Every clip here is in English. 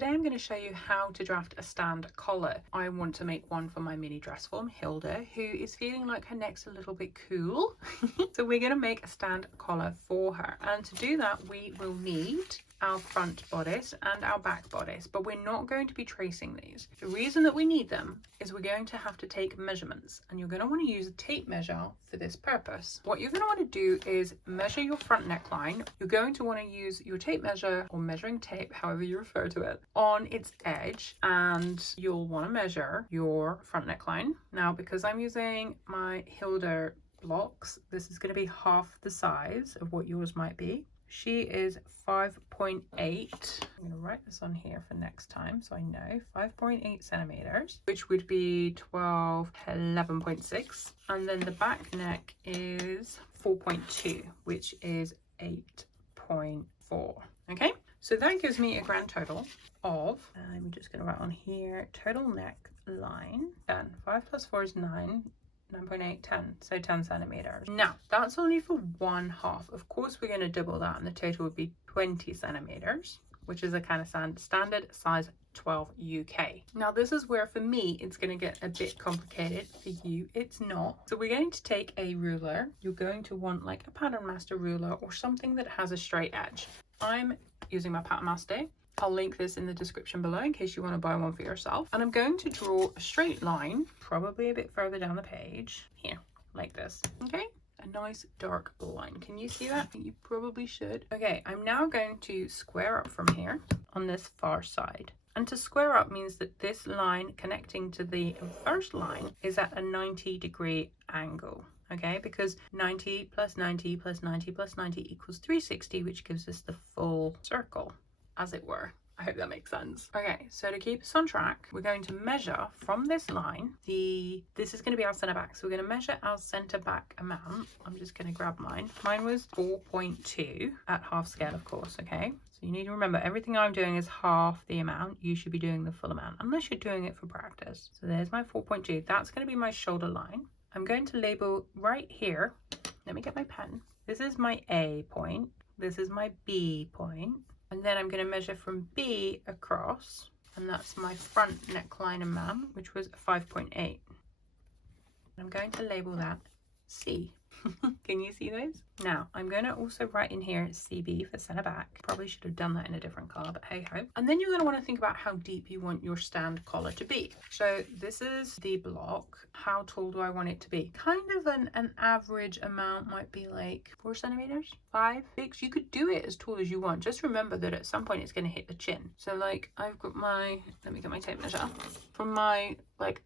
Today I'm going to show you how to draft a stand collar. I want to make one for my mini dress form, Hilda, who is feeling like her neck's a little bit cool. So we're going to make a stand collar for her. And to do that, we will need our front bodice and our back bodice, but we're not going to be tracing these. The reason that we need them is we're going to have to take measurements, and you're going to want to use a tape measure for this purpose. What you're going to want to do is measure your front neckline. You're going to want to use your tape measure or measuring tape, however you refer to it, on its edge, and you'll want to measure your front neckline. Now, because I'm using my Hilda blocks, this is going to be half the size of what yours might be. She is 5.8. I'm going to write this on here for next time so I know. 5.8 centimeters, which would be 11.6. And then the back neck is 4.2, which is 8.4. Okay, so that gives me a grand total of, I'm just going to write on here, total neck line. 10. 5 plus 4 is 9. 9.8, 10, so 10 centimeters. Now, that's only for one half. Of course, we're going to double that, and the total would be 20 centimeters, which is a kind of standard size 12 UK. Now, this is where, for me, it's going to get a bit complicated. For you, it's not. So we're going to take a ruler. You're going to want like a Pattern Master ruler or something that has a straight edge. I'm using my Pattern Master. I'll link this in the description below in case you want to buy one for yourself. And I'm going to draw a straight line, probably a bit further down the page, here, like this, okay? A nice dark line. Can you see that? You probably should. Okay, I'm now going to square up from here on this far side. And to square up means that this line connecting to the first line is at a 90-degree angle. Okay, because 90 plus 90 plus 90 plus 90 equals 360, which gives us the full circle, as it were. I hope that makes sense. Okay, so to keep us on track, we're going to measure from this line, this is going to be our center back. So we're going to measure our center back amount. I'm just going to grab mine. Mine was 4.2 at half scale, of course, okay? So you need to remember everything I'm doing is half the amount. You should be doing the full amount, unless you're doing it for practice. So there's my 4.2. That's going to be my shoulder line. I'm going to label right here. Let me get my pen. This is my A point. This is my B point. And then I'm going to measure from B across, and that's my front neckline amount, which was 5.8. I'm going to label that C. Can you see those? Now, I'm going to also write in here CB for center back. Probably should have done that in a different color, but hey ho. And then you're going to want to think about how deep you want your stand collar to be. So this is the block. How tall do I want it to be? Kind of an average amount might be like 4 centimeters, 5, 6. You could do it as tall as you want. Just remember that at some point it's going to hit the chin. So like I've got my, let me get my tape measure. From my like,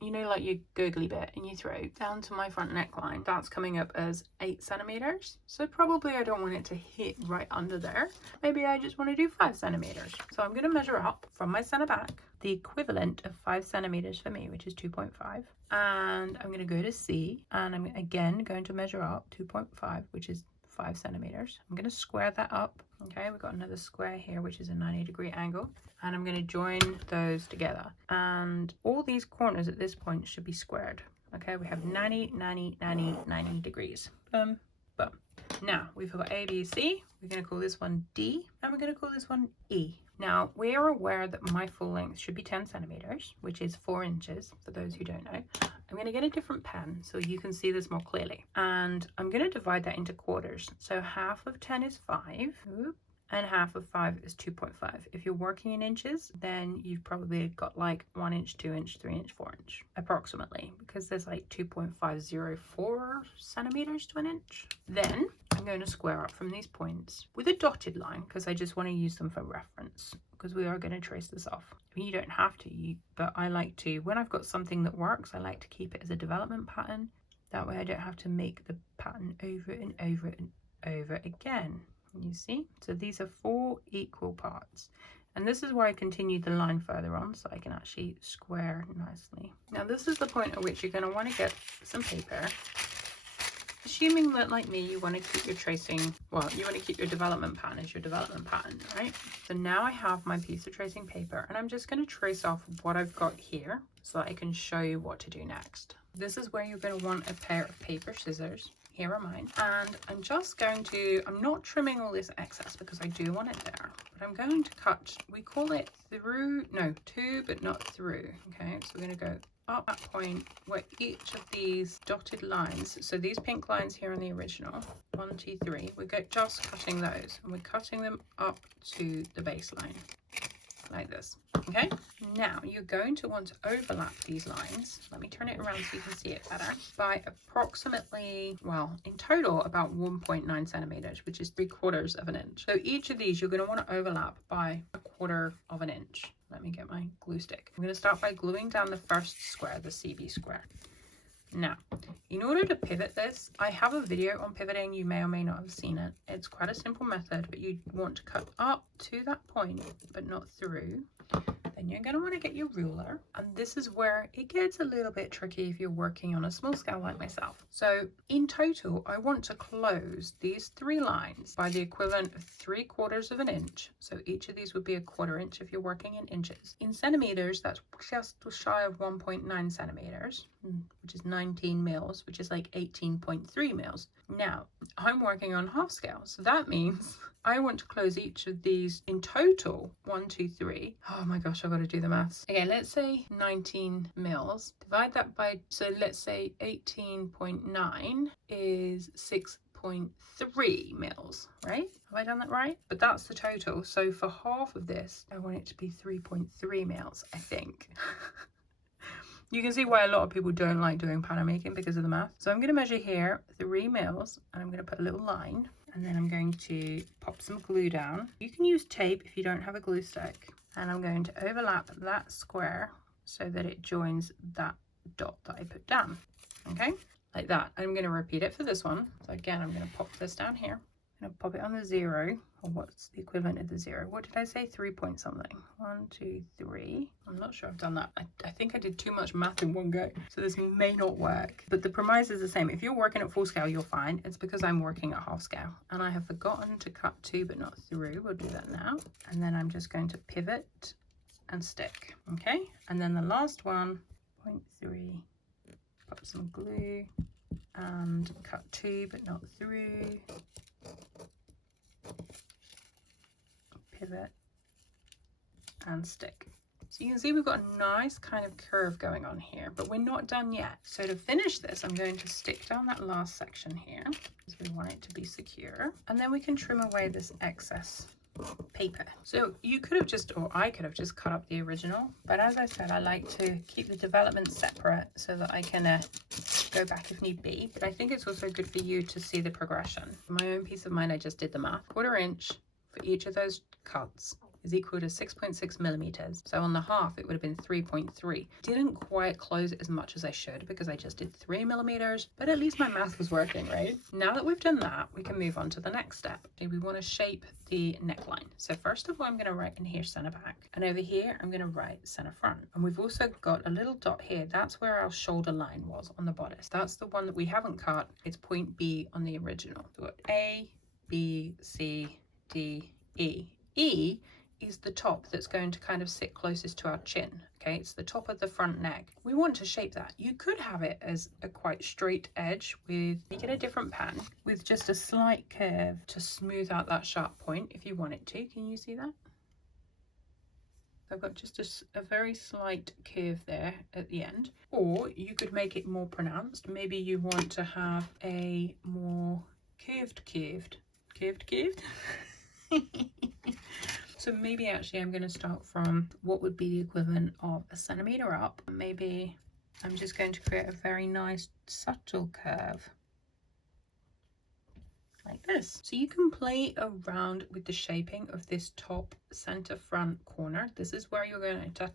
you know, like your googly bit in your throat down to my front neckline, that's coming up as 8 centimeters. So probably I don't want it to hit right under there. Maybe I just want to do 5 centimeters. So I'm going to measure up from my center back, the equivalent of 5 centimeters for me, which is 2.5. And I'm going to go to C, and I'm again going to measure up 2.5, which is 5 centimeters. I'm going to square that up. Okay, we've got another square here, which is a 90-degree angle, and I'm going to join those together. And all these corners at this point should be squared. Okay, we have 90, 90, 90, 90 degrees. Boom, boom. Now we've got A, B, C. We're going to call this one D, and we're going to call this one E. Now, we are aware that my full length should be 10 centimeters, which is 4 inches, for those who don't know. I'm going to get a different pen so you can see this more clearly. And I'm going to divide that into quarters. So half of 10 is 5, and half of 5 is 2.5. If you're working in inches, then you've probably got like 1 inch, 2 inch, 3 inch, 4 inch, approximately, because there's like 2.504 centimeters to an inch. Then I'm going to square up from these points with a dotted line, because I just want to use them for reference, because we are going to trace this off. You don't have to, but I like to. When I've got something that works, I like to keep it as a development pattern. That way I don't have to make the pattern over and over and over again. You see? So these are 4 equal parts. And this is where I continued the line further on, so I can actually square nicely. Now this is the point at which you're going to want to get some paper. Assuming that, like me, you want to keep your tracing, well, you want to keep your development pattern as your development pattern, right? So now I have my piece of tracing paper, and I'm just going to trace off what I've got here so that I can show you what to do next. This is where you're going to want a pair of paper scissors. Here are mine. And I'm just going to, I'm not trimming all this excess because I do want it there, but but I'm going to cut, we call it through, no, to but not through. Okay, so we're going to go up that point where each of these dotted lines, so these pink lines here on the original, 1, 2, 3, we're just cutting those, and we're cutting them up to the baseline like this. Okay, now you're going to want to overlap these lines. Let me turn it around so you can see it better, by approximately, well, in total about 1.9 centimeters, which is 3/4 of an inch. So each of these you're going to want to overlap by 1/4 of an inch. Let me get my glue stick. I'm going to start by gluing down the first square, the CB square. Now, in order to pivot this, I have a video on pivoting. You may or may not have seen it. It's quite a simple method, but you want to cut up to that point, but not through. Then you're going to want to get your ruler, and this is where it gets a little bit tricky if you're working on a small scale like myself. So in total, I want to close these 3 lines by the equivalent of 3/4 of an inch. So each of these would be 1/4 inch if you're working in inches. In centimeters, that's just shy of 1.9 centimeters, which is 19 mils, which is like 18.3 mils. Now, I'm working on half scale, so that means I want to close each of these in total, 1, 2, 3. Oh my gosh, I've got to do the maths. Okay, let's say 19 mils. Divide that by, so let's say 18.9 is 6.3 mils, right? Have I done that right? But that's the total. So for half of this, I want it to be 3.3 mils, I think. You can see why a lot of people don't like doing pattern making because of the math. So I'm going to measure here 3 mils, and I'm going to put a little line, and then I'm going to pop some glue down. You can use tape if you don't have a glue stick, and I'm going to overlap that square so that it joins that dot that I put down. Okay, like that. I'm going to repeat it for this one. So again, I'm going to pop this down here. I'm going to pop it on the 0, or what's the equivalent of the 0? What did I say? 3 point something. 1, 2, 3. I'm not sure I've done that. I think I did too much math in one go, so this may not work. But the premise is the same. If you're working at full scale, you're fine. It's because I'm working at half scale, and I have forgotten to cut to but not through. We'll do that now. And then I'm just going to pivot and stick. Okay, and then the last one, 0.3, pop some glue and cut to but not through. Pivot and stick. So you can see we've got a nice kind of curve going on here, but we're not done yet. So to finish this, I'm going to stick down that last section here because we want it to be secure, and then we can trim away this excess paper. So you could have just, or I could have just cut up the original, but as I said, I like to keep the development separate so that I can go back if need be. But I think it's also good for you to see the progression. For my own peace of mind, I just did the math. 1/4 inch for each of those cuts is equal to 6.6 millimeters. So on the half, it would have been 3.3. Didn't quite close it as much as I should because I just did 3 millimeters, but at least my math was working, right? Now that we've done that, we can move on to the next step. We want to shape the neckline. So first of all, I'm going to write in here center back, and over here, I'm going to write center front. And we've also got a little dot here. That's where our shoulder line was on the bodice. That's the one that we haven't cut. It's point B on the original. So we've got A, B, C, D, E. E is the top that's going to kind of sit closest to our chin. Okay, it's the top of the front neck. We want to shape that. You could have it as a quite straight edge with, you get a different pen with just a slight curve to smooth out that sharp point if you want it to. Can you see that? I've got just a very slight curve there at the end. Or you could make it more pronounced. Maybe you want to have a more curved. So maybe actually I'm going to start from what would be the equivalent of a centimeter up. Maybe I'm just going to create a very nice subtle curve like this. So you can play around with the shaping of this top center front corner. This is where you're going to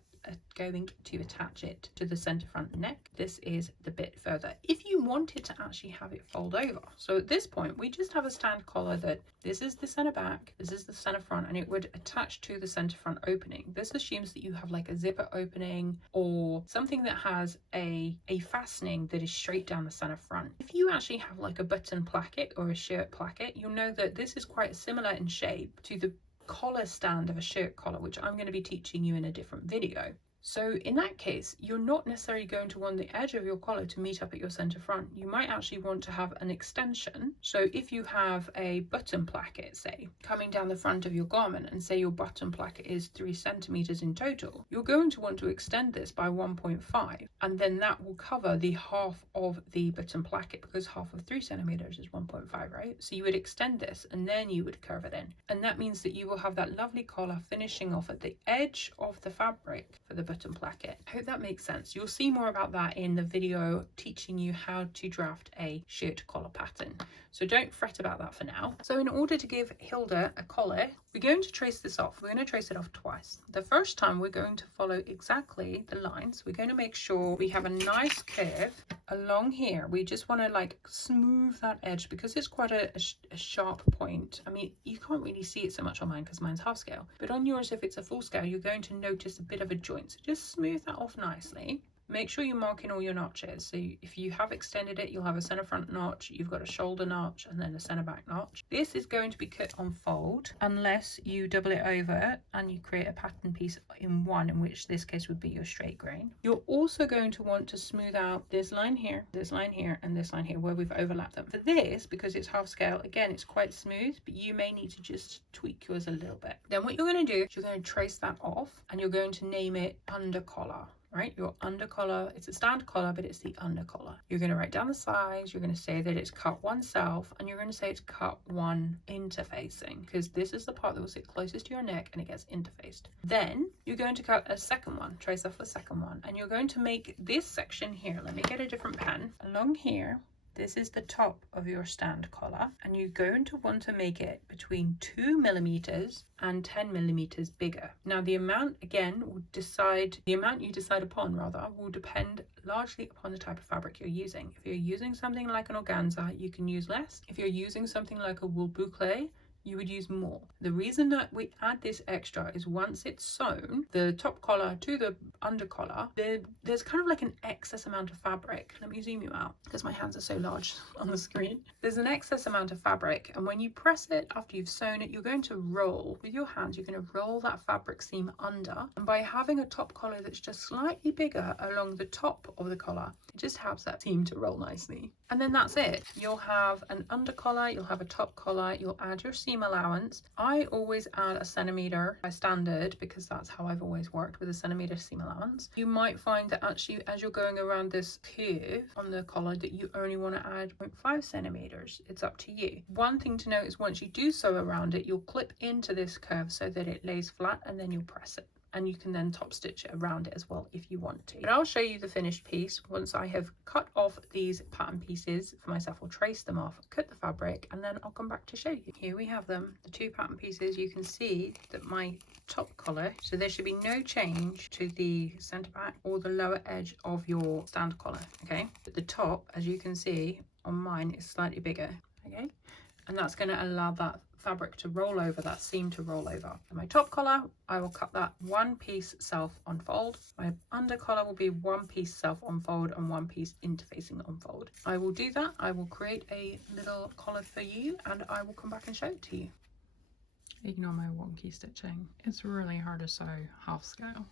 attach it to the center front neck. This is the bit further if you wanted to actually have it fold over. So at this point we just have a stand collar that this is the center back, this is the center front, and it would attach to the center front opening. This assumes that you have like a zipper opening or something that has a fastening that is straight down the center front. If you actually have like a button placket or a shirt placket, you'll know that this is quite similar in shape to the collar stand of a shirt collar, which I'm going to be teaching you in a different video. So in that case, you're not necessarily going to want the edge of your collar to meet up at your center front. You might actually want to have an extension. So if you have a button placket, say, coming down the front of your garment, and say your button placket is 3 centimeters in total, you're going to want to extend this by 1.5, and then that will cover the half of the button placket, because half of 3 centimeters is 1.5, right? So you would extend this and then you would curve it in. And that means that you will have that lovely collar finishing off at the edge of the fabric for the button placket. I hope that makes sense. You'll see more about that in the video teaching you how to draft a shirt collar pattern. So don't fret about that for now. So in order to give Hilda a collar, we're going to trace this off. We're going to trace it off twice. The first time we're going to follow exactly the lines. We're going to make sure we have a nice curve along here. We just want to like smooth that edge because it's quite a sharp point. I mean, you can't really see it so much on mine because mine's half scale, but on yours, if it's a full scale, you're going to notice a bit of a joint. So just smooth that off nicely. Make sure you're marking all your notches. So if you have extended it, you'll have a center front notch, you've got a shoulder notch, and then a center back notch. This is going to be cut on fold unless you double it over and you create a pattern piece in one, in which this case would be your straight grain. You're also going to want to smooth out this line here, this line here, and this line here where we've overlapped them. For this, because it's half scale, again, it's quite smooth, but you may need to just tweak yours a little bit. Then what you're going to do is you're going to trace that off and you're going to name it under collar. Right, your under collar, it's a stand collar, but it's the under collar. You're going to write down the size, you're going to say that it's cut 1 self, and you're going to say it's cut 1 interfacing, because this is the part that will sit closest to your neck and it gets interfaced. Then you're going to cut a second one, trace off the second one, and you're going to make this section here. Let me get a different pen. Along here, this is the top of your stand collar, and you're going to want to make it between 2 millimeters and 10 millimeters bigger. Now the amount, again, will decide, the amount you decide upon rather, will depend largely upon the type of fabric you're using. If you're using something like an organza, you can use less. If you're using something like a wool boucle, you would use more. The reason that we add this extra is once it's sewn, the top collar to the under collar, there's kind of like an excess amount of fabric. Let me zoom you out because my hands are so large on the screen. There's an excess amount of fabric, and when you press it after you've sewn it, you're going to roll with your hands. You're going to roll that fabric seam under, and by having a top collar that's just slightly bigger along the top of the collar, it just helps that seam to roll nicely. And then that's it. You'll have an under collar, you'll have a top collar, you'll add your seam allowance. I always add a centimeter by standard because that's how I've always worked, with a centimeter seam allowance. You might find that actually as you're going around this curve on the collar that you only want to add 0.5 centimeters. It's up to you. One thing to note is once you do sew around it, you'll clip into this curve so that it lays flat, and then you'll press it. And you can then top stitch it around it as well if you want to. But I'll show you the finished piece once I have cut off these pattern pieces for myself. I'll trace them off, cut the fabric, and then I'll come back to show you. Here we have them, the 2 pattern pieces. You can see that my top collar, so there should be no change to the center back or the lower edge of your stand collar, okay? But the top, as you can see on mine, is slightly bigger, okay? And that's going to allow that fabric to roll over, that seam to roll over. And my top collar, I will cut that 1 piece self unfold. My under collar will be 1 piece self unfold and 1 piece interfacing unfold. I will do that. I will create a little collar for you, and I will come back and show it to you. Ignore my wonky stitching. It's really hard to sew half scale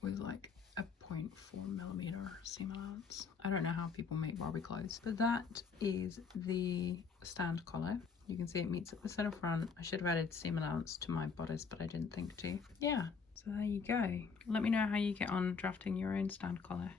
with like a 0.4 millimeter seam allowance. I don't know how people make Barbie clothes, but that is the stand collar. You can see it meets at the center front. I should have added seam allowance to my bodice, but I didn't think to. Yeah, so there you go. Let me know how you get on drafting your own stand collar.